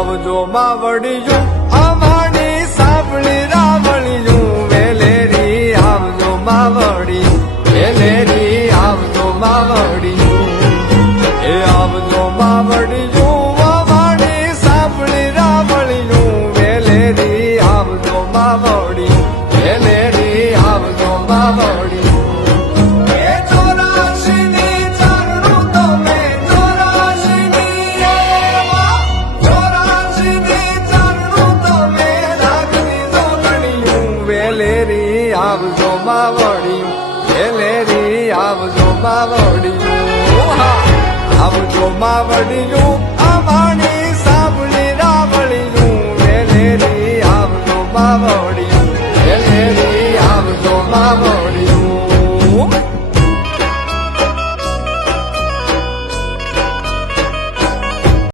આવજો માવડિયું અમારી સાંભળી રાવળિયું વેલેરી આવજો માવડી વેલેરી આવજો માવડિયું એ આવજો માવડિયું અમારી સાંભળી રાવળિયું વેલેરી આવજો માવડી વેલેરી આવજો માવડી આવજો માવડિયું વેલેરી આવજો માવડિયું આવજો માવડિયું